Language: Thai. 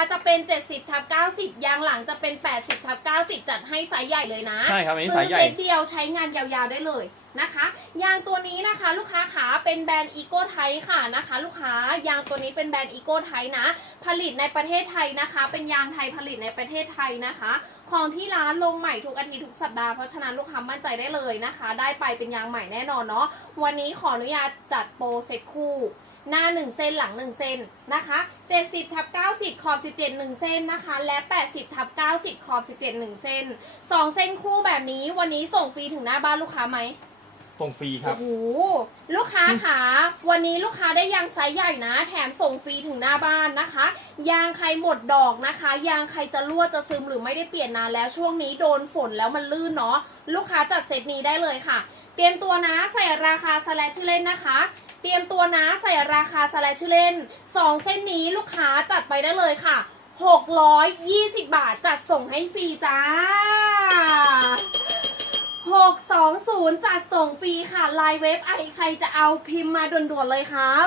นะคะจะเป็น 70ทับ90 ยางหลังจะเป็น 80ทับ90 จัดให้ไซส์ใหญ่เลยนะใช่ครับอันนี้ซื้สาอยใหญ่ เซตเดียวใช้งานยาวๆได้เลยนะคะ ยางตัวนี้นะคะ ลูกค้าขาเป็นแบรนด์อีโก้ไทค่ะนะคะ ลูกค้ายางตัวนี้เป็นแบรนด์อีโก้ไทนะ ผลิตในประเทศไทยนะคะ เป็นยางไทยผลิตในประเทศไทยนะคะ ของที่ร้านลงใหม่ทุกอาทิตย์ทุกสัปดาห์เพราะฉะนั้นลูกค้ามั่นใจได้เลยนะคะ ได้ไปเป็นยางใหม่แน่นอนเนาะวันนี้ขออนุญาตจัดโปรเซ็ตคู่ หน้า 1เส้นหลัง 1เส้นนะคะ 70ทับ90 ขอบ 17 1 เส้นนะคะ และ 80ทับ90 ขอบ 17 1 เส้น 2 เส้นคู่แบบนี้วันนี้ส่งฟรีถึงหน้าบ้านลูกค้าไหมส่งฟรีครับ โอ้โห ลูกค้าคะวันนี้ลูกค้าได้ยางไซส์ใหญ่นะ แถมส่งฟรีถึงหน้าบ้านนะคะ ยางใครหมดดอกนะคะ ยางใครจะรั่วจะซึมหรือไม่ได้เปลี่ยนนานแล้วช่วงนี้โดนฝนแล้วมันลื่นเนาะ ลูกค้าจัดเซตนี้ได้เลยค่ะ เตรียมตัวนะใส่ราคาสแลชชื่อเล่นนะคะ เตรียมตัวนะใส่ราคาสแลชชื่อเล่นสองเส้นนี้ลูกค้าจัดไปได้เลยค่ะ 620 บาทจัดส่งให้ฟรีจ้า 620 จัดส่งฟรีค่ะไลน์เว็บไอใครจะเอาพิมพ์มาด่วนๆเลยครับ